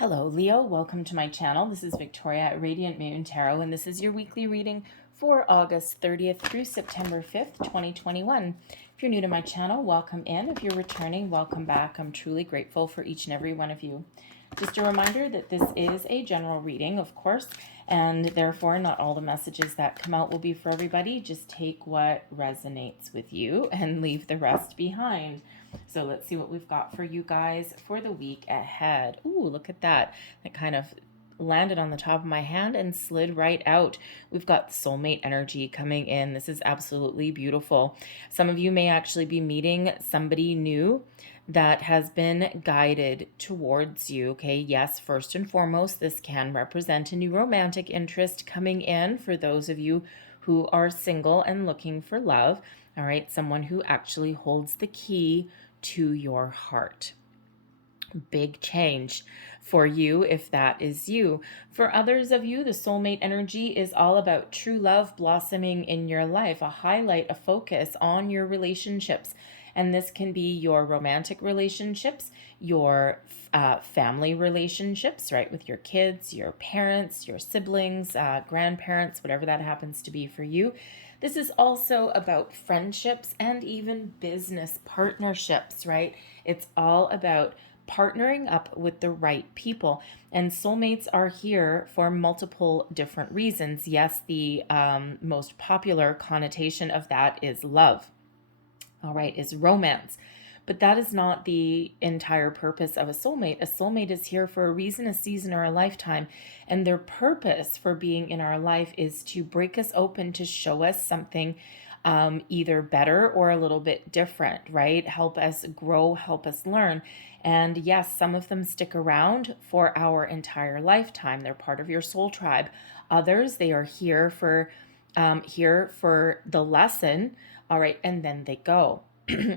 Hello, Leo. Welcome to my channel. This is Victoria at Radiant Moon Tarot, and this is your weekly reading for August 30th through September 5th, 2021. If you're new to my channel, welcome in. If you're returning, welcome back. I'm truly grateful for each and every one of you. Just a reminder that this is a general reading, of course, and therefore not all the messages that come out will be for everybody. Just take what resonates with you and leave the rest behind. So let's see what we've got for you guys for the week ahead. Ooh, look at that. That kind of landed on the top of my hand and slid right out. We've got the soulmate energy coming in. This is absolutely beautiful. Some of you may actually be meeting somebody new that has been guided towards you. Okay, yes, first and foremost, this can represent a new romantic interest coming in for those of you who are single and looking for love. All right, someone who actually holds the key to your heart. Big change for you if that is you. For others of you, the soulmate energy is all about true love blossoming in your life, a highlight, a focus on your relationships. And this can be your romantic relationships, your family relationships, right, with your kids, your parents, your siblings, grandparents, whatever that happens to be for you. This is also about friendships and even business partnerships, right? It's all about partnering up with the right people. And soulmates are here for multiple different reasons. Yes, the most popular connotation of that is love, all right, is romance. But that is not the entire purpose of a soulmate. A soulmate is here for a reason, a season, or a lifetime. And their purpose for being in our life is to break us open, to show us something either better or a little bit different, right? Help us grow, help us learn. And yes, some of them stick around for our entire lifetime. They're part of your soul tribe. Others, they are here for the lesson, all right, and then they go.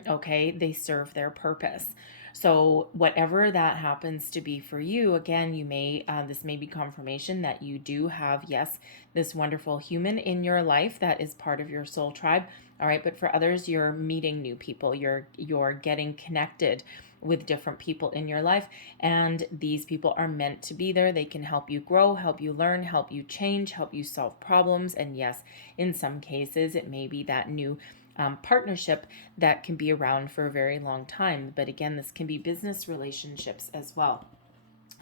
Okay, they serve their purpose. So whatever that happens to be for you, again, you may this may be confirmation that you do have, yes, this wonderful human in your life that is part of your soul tribe. All right, but for others, you're meeting new people. You're getting connected with different people in your life, and these people are meant to be there. They can help you grow, help you learn, help you change, help you solve problems. And yes, in some cases, it may be that new partnership that can be around for a very long time. But again, this can be business relationships as well.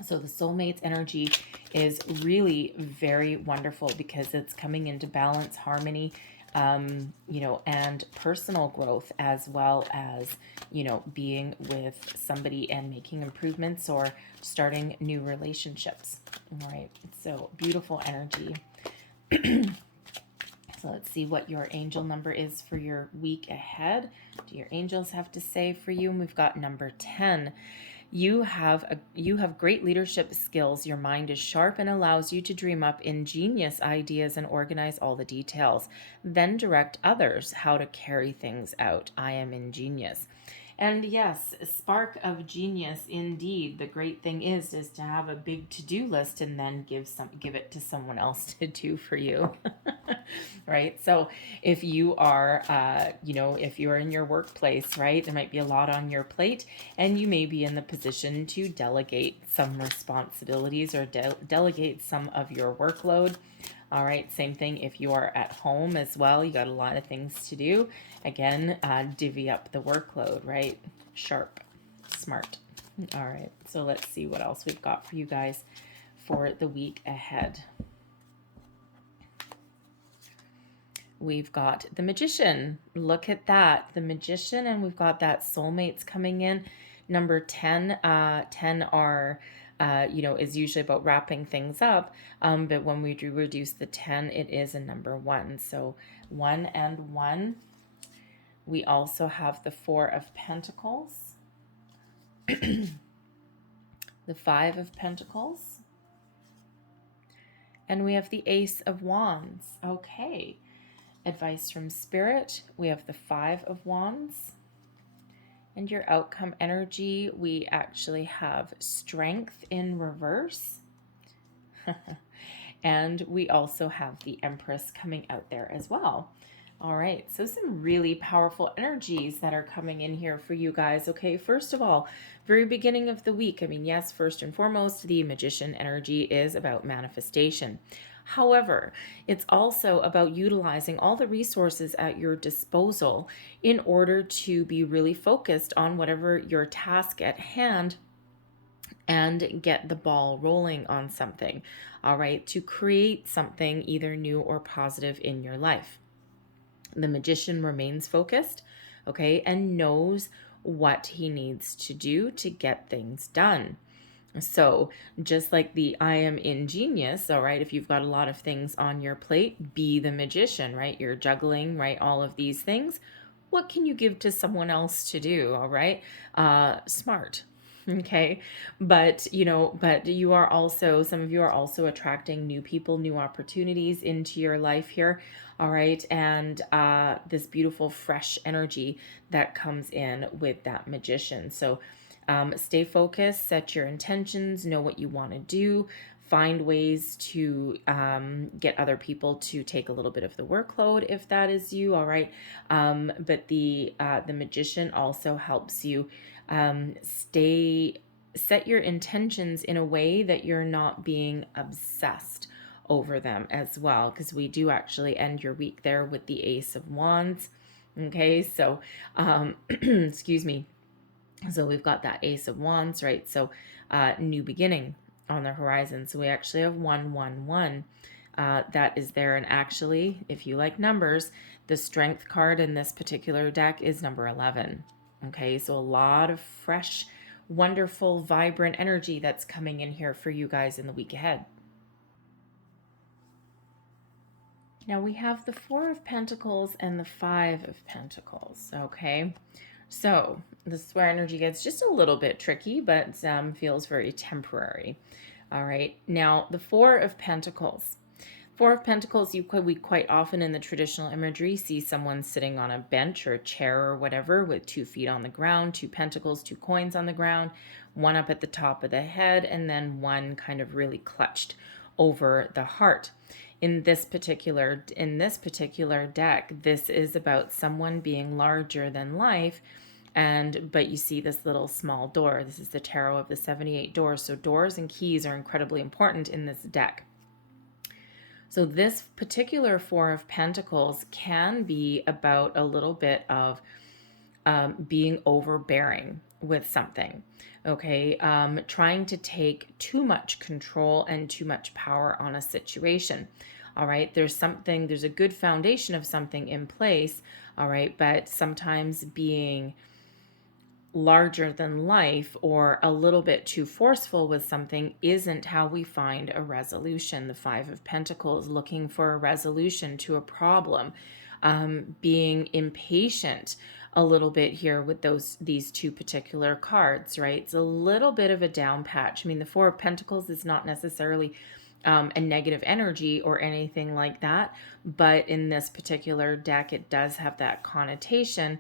So the soulmates energy is really very wonderful because it's coming into balance, harmony, and personal growth, as well as, being with somebody and making improvements or starting new relationships. All right. So beautiful energy. So let's see what your angel number is for your week ahead. What do your angels have to say for you? And we've got number 10. You have great leadership skills. Your mind is sharp and allows you to dream up ingenious ideas and organize all the details. Then direct others how to carry things out. I am ingenious. And yes, a spark of genius indeed. The great thing is to have a big to-do list and then give it to someone else to do for you. Right? So if you are, if you're in your workplace, right, there might be a lot on your plate, and you may be in the position to delegate some responsibilities or delegate some of your workload. All right, same thing if you are at home as well. You got a lot of things to do. Again, divvy up the workload, right? Sharp, smart. All right, so let's see what else we've got for you guys for the week ahead. We've got the Magician. Look at that, the Magician, and we've got that soulmates coming in. Number 10, 10 are, is usually about wrapping things up. But when we do reduce the 10, it is a number 1. So 1 and 1. We also have the 4 of Pentacles, the 5 of Pentacles, and we have the Ace of Wands. Okay. Advice from Spirit, we have the 5 of Wands. And your outcome energy, we actually have Strength in reverse. And we also have the Empress coming out there as well. All right, so some really powerful energies that are coming in here for you guys. Okay, first of all, very beginning of the week. I mean, yes, first and foremost, the magician energy is about manifestation. However, it's also about utilizing all the resources at your disposal in order to be really focused on whatever your task at hand and get the ball rolling on something. All right, to create something either new or positive in your life. The magician remains focused, okay, and knows what he needs to do to get things done. So, just like the I am ingenious, all right, if you've got a lot of things on your plate, be the magician, right? You're juggling, right? All of these things. What can you give to someone else to do, all right? Smart. Okay. But, but you are also, some of you are also attracting new people, new opportunities into your life here. All right. And this beautiful, fresh energy that comes in with that magician. So, stay focused, set your intentions, know what you want to do, find ways to get other people to take a little bit of the workload if that is you. All right. But the magician also helps you set your intentions in a way that you're not being obsessed over them as well, because we do actually end your week there with the Ace of Wands. Okay, so excuse me. So we've got that Ace of Wands, right? So new beginning on the horizon. So we actually have 111 that is there. And actually, if you like numbers, the strength card in this particular deck is number 11. Okay, so a lot of fresh, wonderful, vibrant energy that's coming in here for you guys in the week ahead. Now we have the Four of Pentacles and the Five of Pentacles, okay? So this is where energy gets just a little bit tricky, but feels very temporary. All right. Now, the Four of Pentacles. Four of Pentacles, we quite often in the traditional imagery see someone sitting on a bench or a chair or whatever with 2 feet on the ground, 2 pentacles, 2 coins on the ground, one up at the top of the head, and then one kind of really clutched over the heart. In this particular deck, this is about someone being larger than life. But you see this little small door. This is the tarot of the 78 doors. So doors and keys are incredibly important in this deck. So this particular Four of Pentacles can be about a little bit of being overbearing with something. Okay, trying to take too much control and too much power on a situation. All right, there's a good foundation of something in place. All right, but sometimes being larger than life or a little bit too forceful with something isn't how we find a resolution. The Five of Pentacles, looking for a resolution to a problem, being impatient a little bit here with these two particular cards, right? It's a little bit of a down patch. I mean, the Four of Pentacles is not necessarily a negative energy or anything like that, but in this particular deck, it does have that connotation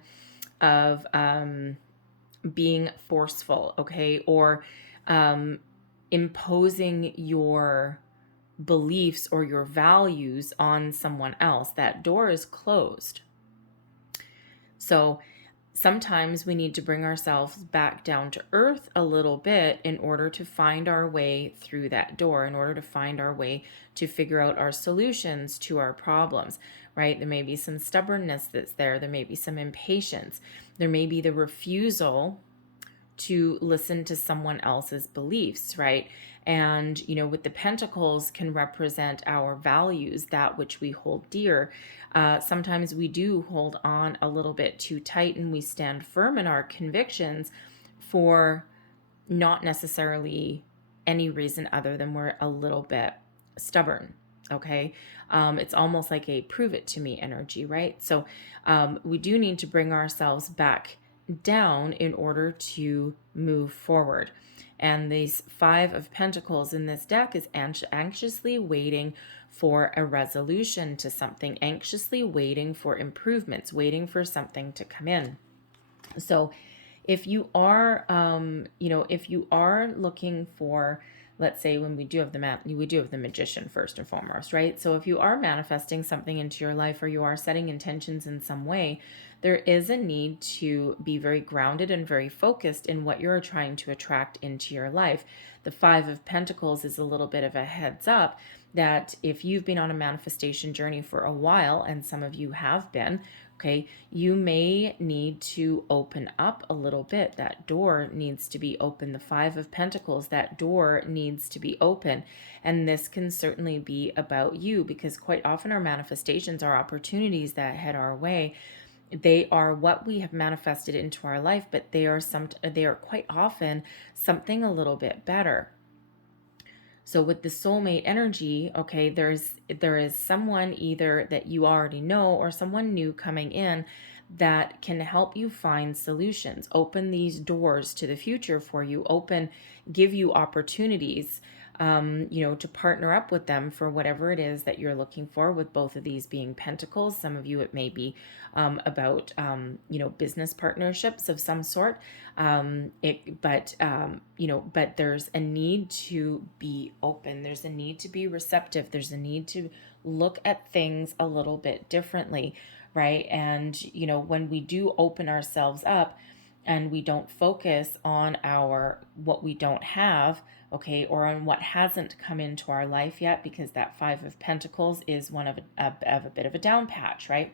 of being forceful, okay, or imposing your beliefs or your values on someone else. That door is closed. So sometimes we need to bring ourselves back down to earth a little bit in order to find our way through that door, in order to find our way to figure out our solutions to our problems, right? There may be some stubbornness that's there. There may be some impatience. There may be the refusal to listen to someone else's beliefs, right? And, with the pentacles can represent our values, that which we hold dear. Sometimes we do hold on a little bit too tight and we stand firm in our convictions for not necessarily any reason other than we're a little bit stubborn. Okay. It's almost like a prove it to me energy, right? So we do need to bring ourselves back down in order to move forward. And these Five of Pentacles in this deck is anxiously waiting for a resolution to something, anxiously waiting for improvements, waiting for something to come in. So if you are, if you are looking for let's say when we do have the Magician first and foremost, right? So if you are manifesting something into your life, or you are setting intentions in some way, there is a need to be very grounded and very focused in what you're trying to attract into your life. The Five of Pentacles is a little bit of a heads up that if you've been on a manifestation journey for a while, and some of you have been, okay, you may need to open up a little bit. That door needs to be open. The Five of Pentacles, that door needs to be open. And this can certainly be about you, because quite often our manifestations are opportunities that head our way. They are what we have manifested into our life, but they are quite often something a little bit better. So with the soulmate energy, okay, there is someone either that you already know, or someone new coming in that can help you find solutions, open these doors to the future for you, give you opportunities, to partner up with them for whatever it is that you're looking for, with both of these being pentacles. Some of you, it may be about, business partnerships of some sort. But there's a need to be open. There's a need to be receptive. There's a need to look at things a little bit differently, right? And, when we do open ourselves up, and we don't focus on what we don't have, okay, or on what hasn't come into our life yet, because that Five of Pentacles is one of a bit of a down patch, right?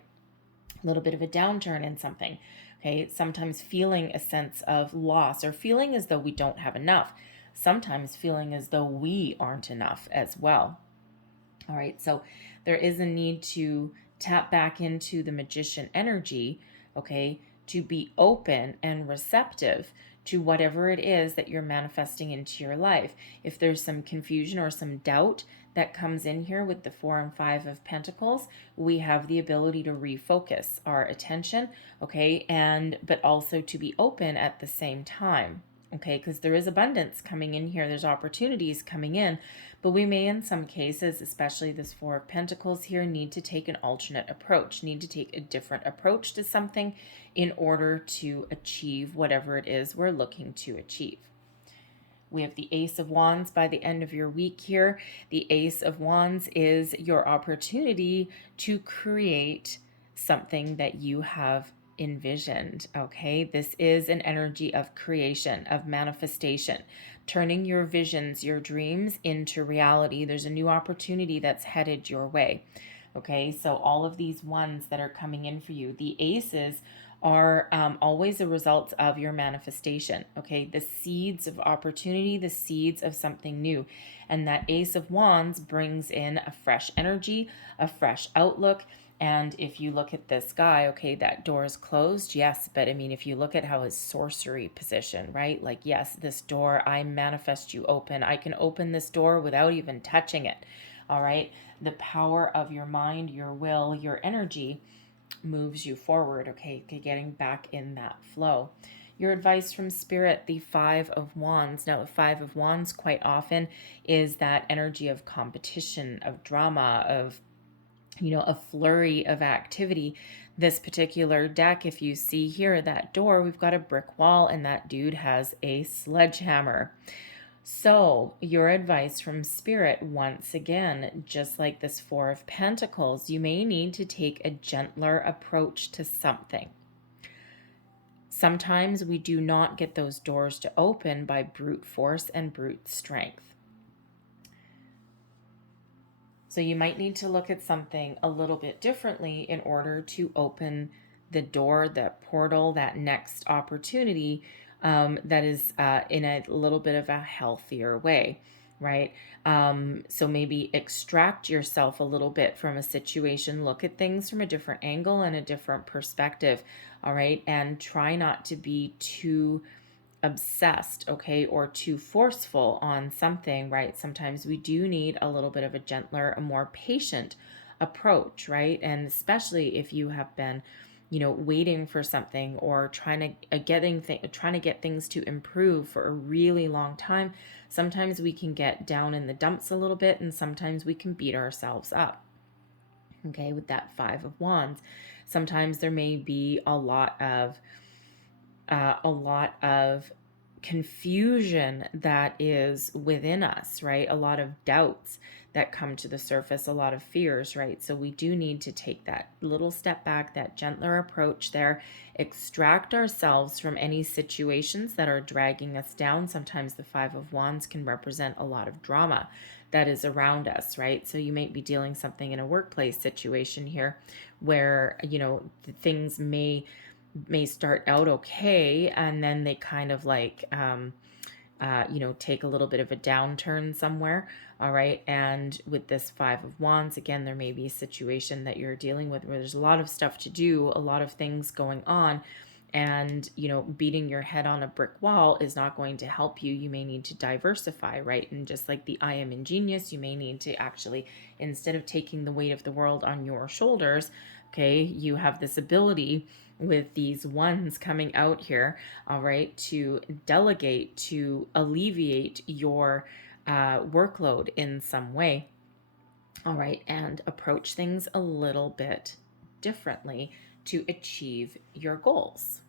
A little bit of a downturn in something, okay? Sometimes feeling a sense of loss, or feeling as though we don't have enough. Sometimes feeling as though we aren't enough as well. All right, so there is a need to tap back into the Magician energy, okay, to be open and receptive to whatever it is that you're manifesting into your life. If there's some confusion or some doubt that comes in here with the Four and Five of Pentacles, we have the ability to refocus our attention, okay, but also to be open at the same time. Okay, because there is abundance coming in here. There's opportunities coming in, but we may, in some cases, especially this Four of Pentacles here, need to take an alternate approach, need to take a different approach to something in order to achieve whatever it is we're looking to achieve. We have the Ace of Wands by the end of your week here. The Ace of Wands is your opportunity to create something that you have envisioned, okay? This is an energy of creation, of manifestation, turning your visions, your dreams into reality. There's a new opportunity that's headed your way, okay? So all of these ones that are coming in for you, the aces are always a result of your manifestation, okay? The seeds of opportunity, the seeds of something new. And that Ace of Wands brings in a fresh energy, a fresh outlook. And if you look at this guy, okay, that door is closed, yes. But I mean, if you look at how his sorcery position, right? Like, yes, this door, I manifest you open. I can open this door without even touching it, all right? The power of your mind, your will, your energy moves you forward, okay, getting back in that flow. Your advice from Spirit, the Five of Wands. Now, the Five of Wands quite often is that energy of competition, of drama, of a flurry of activity. This particular deck, if you see here, that door, we've got a brick wall, and that dude has a sledgehammer. So your advice from Spirit, once again, just like this Four of Pentacles, you may need to take a gentler approach to something. Sometimes we do not get those doors to open by brute force and brute strength. So you might need to look at something a little bit differently in order to open the door, that portal, that next opportunity that is in a little bit of a healthier way, right? So maybe extract yourself a little bit from a situation, look at things from a different angle and a different perspective, all right? And try not to be too obsessed, okay, or too forceful on something, right? Sometimes we do need a little bit of a gentler, a more patient approach, right? And especially if you have been, waiting for something, or trying to get things to improve for a really long time. Sometimes we can get down in the dumps a little bit, and sometimes we can beat ourselves up. Okay, with that Five of Wands, sometimes there may be a lot of confusion that is within us, right? A lot of doubts that come to the surface, a lot of fears, right? So we do need to take that little step back, that gentler approach there, extract ourselves from any situations that are dragging us down. Sometimes the Five of Wands can represent a lot of drama that is around us, right? So you might be dealing something in a workplace situation here where, things may start out okay, and then they kind of like take a little bit of a downturn somewhere. All right. And with this Five of Wands, again, there may be a situation that you're dealing with where there's a lot of stuff to do, a lot of things going on. And, beating your head on a brick wall is not going to help you. You may need to diversify, right? And just like the I am ingenious, you may need to actually, instead of taking the weight of the world on your shoulders, okay, you have this ability with these ones coming out here, all right, to delegate, to alleviate your workload in some way, all right, and approach things a little bit differently to achieve your goals.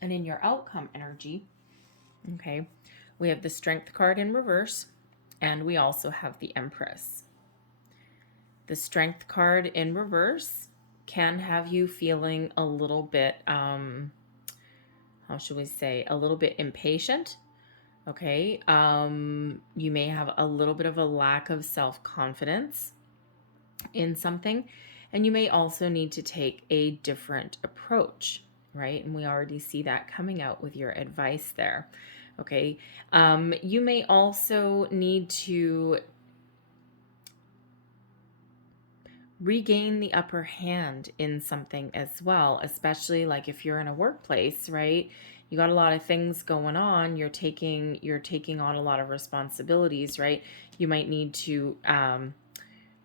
And in your outcome energy, okay, we have the Strength card in reverse, and we also have the Empress. The Strength card in reverse can have you feeling a little bit, how should we say, a little bit impatient. Okay. You may have a little bit of a lack of self-confidence in something, and you may also need to take a different approach, right? And we already see that coming out with your advice there. Okay. You may also need to regain the upper hand in something as well, especially like if you're in a workplace, right? You got a lot of things going on, you're taking on a lot of responsibilities, right? You might need to how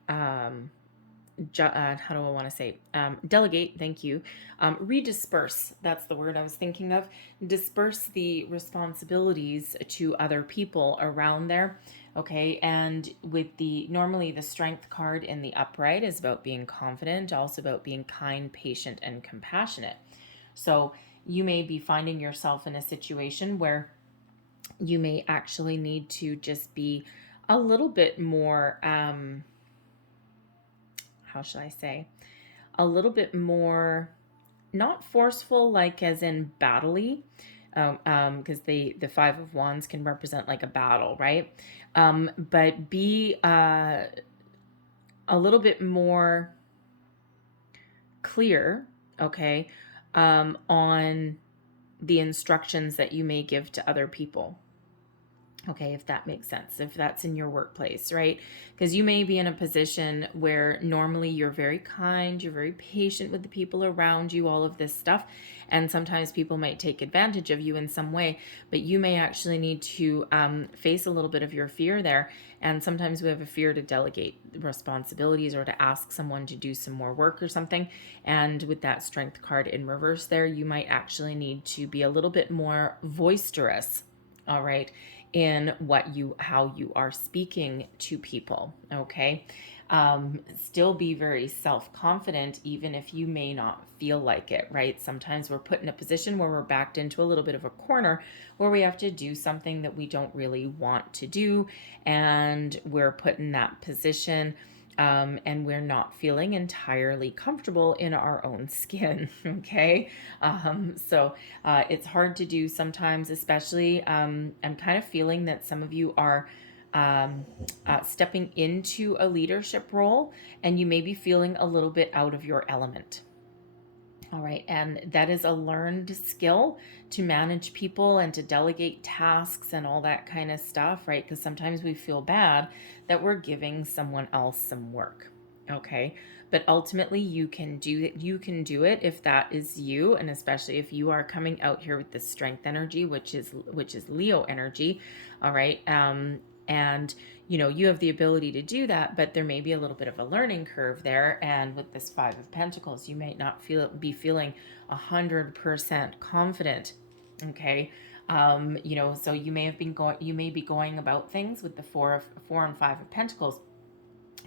do I want to say, delegate, thank you, redisperse, that's the word I was thinking of, disperse the responsibilities to other people around there. Okay, and with normally the Strength card in the upright is about being confident, also about being kind, patient, and compassionate. So you may be finding yourself in a situation where you may actually need to just be a little bit more, how should I say, a little bit more, not forceful, like as in battle-y, because the Five of Wands can represent like a battle, right? But be a little bit more clear, okay, on the instructions that you may give to other people. Okay, if that makes sense, if that's in your workplace, right? Because you may be in a position where normally you're very kind, you're very patient with the people around you, all of this stuff. And sometimes people might take advantage of you in some way, but you may actually need to face a little bit of your fear there. And sometimes we have a fear to delegate responsibilities or to ask someone to do some more work or something. And with that Strength card in reverse there, you might actually need to be a little bit more boisterous, all right, in how you are speaking to people. Okay. Still be very self-confident, even if you may not feel like it, right? Sometimes we're put in a position where we're backed into a little bit of a corner where we have to do something that we don't really want to do. And we're put in that position, and we're not feeling entirely comfortable in our own skin. Okay. So it's hard to do sometimes, especially I'm kind of feeling that some of you are stepping into a leadership role, and you may be feeling a little bit out of your element. All right, and that is a learned skill to manage people and to delegate tasks and all that kind of stuff, right? Because sometimes we feel bad that we're giving someone else some work. Okay, but ultimately you can do it. You can do it if that is you, and especially if you are coming out here with the Strength energy, which is Leo energy. All right, and you have the ability to do that, but there may be a little bit of a learning curve there. And with this Five of Pentacles, you may not be feeling 100% confident. Okay. So you may be going about things with the four and Five of Pentacles.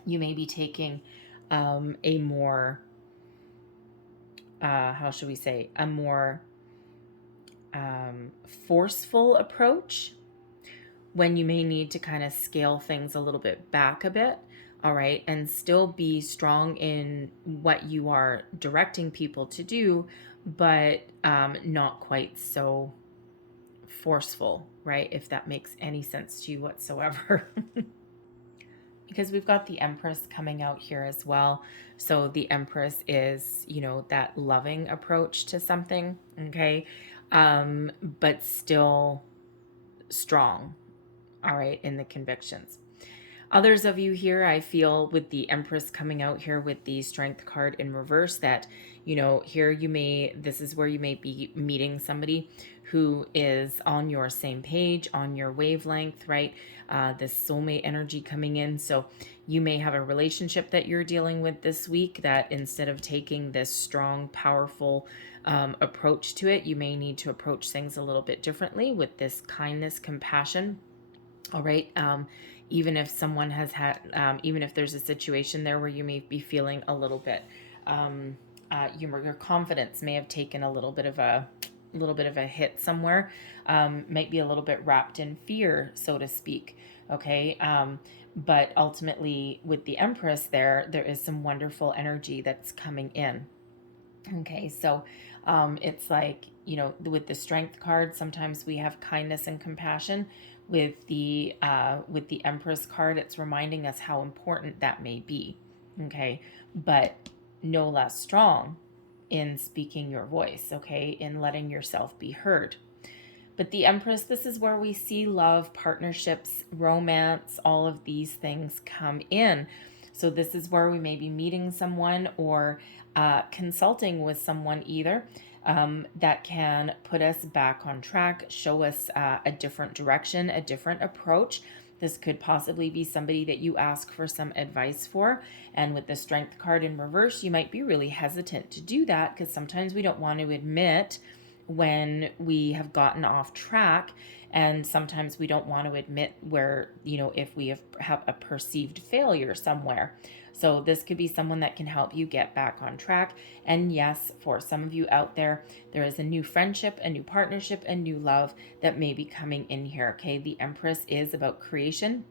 You may be taking a more, how should we say, a more forceful approach, when you may need to kind of scale things a little bit back a bit, all right, and still be strong in what you are directing people to do, but not quite so forceful, right? If that makes any sense to you whatsoever. Because we've got the Empress coming out here as well. So the Empress is, you know, that loving approach to something, okay? But still strong, all right, in the convictions. Others of you here, I feel with the Empress coming out here with the Strength card in reverse, that, you know, here this is where you may be meeting somebody who is on your same page, on your wavelength, right? This soulmate energy coming in. So you may have a relationship that you're dealing with this week that instead of taking this strong, powerful approach to it, you may need to approach things a little bit differently with this kindness, compassion. All right. Even if someone has had, even if there's a situation there where you may be feeling a little bit, your confidence may have taken a little bit of a hit somewhere, might be a little bit wrapped in fear, so to speak. Okay. But ultimately with the Empress there is some wonderful energy that's coming in. Okay. So, it's like, you know, with the Strength card, sometimes we have kindness and compassion. With the Empress card, it's reminding us how important that may be. Okay. But no less strong in speaking your voice, okay, in letting yourself be heard. But the Empress, this is where we see love, partnerships, romance, all of these things come in. So this is where we may be meeting someone or consulting with someone either, that can put us back on track, show us a different direction, a different approach. This could possibly be somebody that you ask for some advice for. And with the Strength card in reverse, you might be really hesitant to do that because sometimes we don't want to admit when we have gotten off track. And sometimes we don't want to admit where, you know, if we have a perceived failure somewhere. So this could be someone that can help you get back on track. And yes, for some of you out there, there is a new friendship, a new partnership, a new love that may be coming in here. Okay. The Empress is about creation,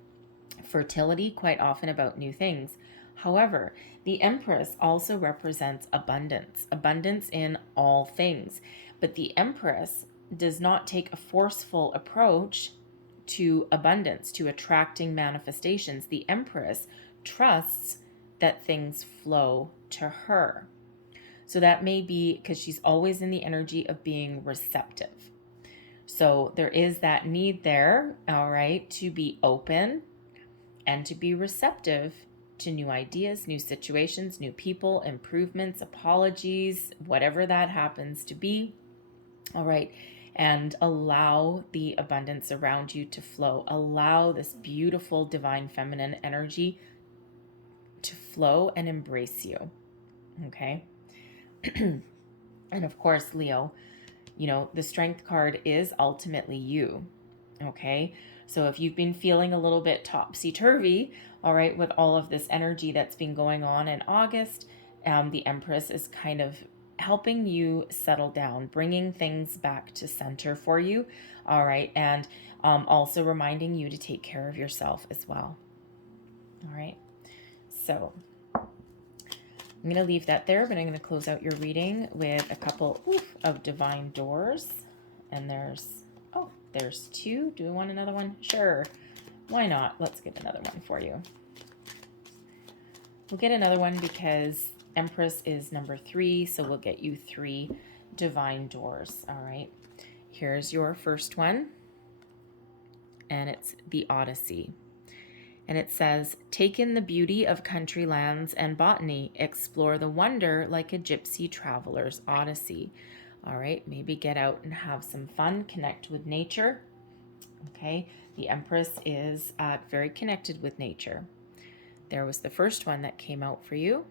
fertility, quite often about new things. However, the Empress also represents abundance in all things. But the Empress does not take a forceful approach to abundance, to attracting manifestations. The Empress trusts that things flow to her. So that may be because she's always in the energy of being receptive. So there is that need there, all right, to be open and to be receptive to new ideas, new situations, new people, improvements, apologies, whatever that happens to be. All right. And allow the abundance around you to flow. Allow this beautiful divine feminine energy to flow and embrace you. Okay. And of course, Leo, you know, the Strength card is ultimately you. Okay. So if you've been feeling a little bit topsy-turvy, all right, with all of this energy that's been going on in August, the Empress is kind of helping you settle down, bringing things back to center for you, all right, and also reminding you to take care of yourself as well. All right, so I'm going to leave that there, but I'm going to close out your reading with a couple of divine doors, and there's two. Do we want another one? Sure, why not? Let's get another one for you. We'll get another one because Empress is number 3, so we'll get you 3 divine doors. All right. Here's your first one, and it's the Odyssey. And it says, take in the beauty of country lands and botany, explore the wonder like a gypsy traveler's odyssey. All right, maybe get out and have some fun, connect with nature. Okay, the Empress is very connected with nature. There was the first one that came out for you.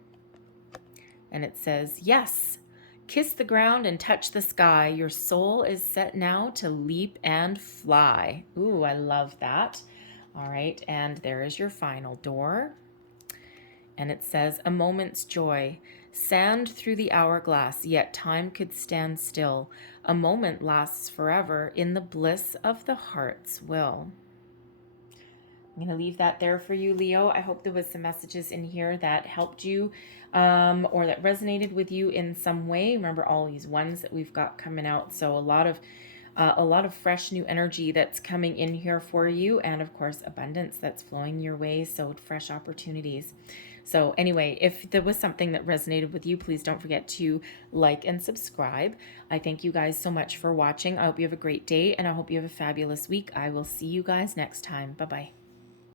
And it says, yes, kiss the ground and touch the sky. Your soul is set now to leap and fly. Ooh, I love that. All right, and there is your final door. And it says, a moment's joy. Sand through the hourglass, yet time could stand still. A moment lasts forever in the bliss of the heart's will. I'm going to leave that there for you, Leo. I hope there was some messages in here that helped you or that resonated with you in some way. Remember all these ones that we've got coming out. So a lot of fresh new energy that's coming in here for you. And of course, abundance that's flowing your way. So fresh opportunities. So anyway, if there was something that resonated with you, please don't forget to like and subscribe. I thank you guys so much for watching. I hope you have a great day and I hope you have a fabulous week. I will see you guys next time. Bye-bye.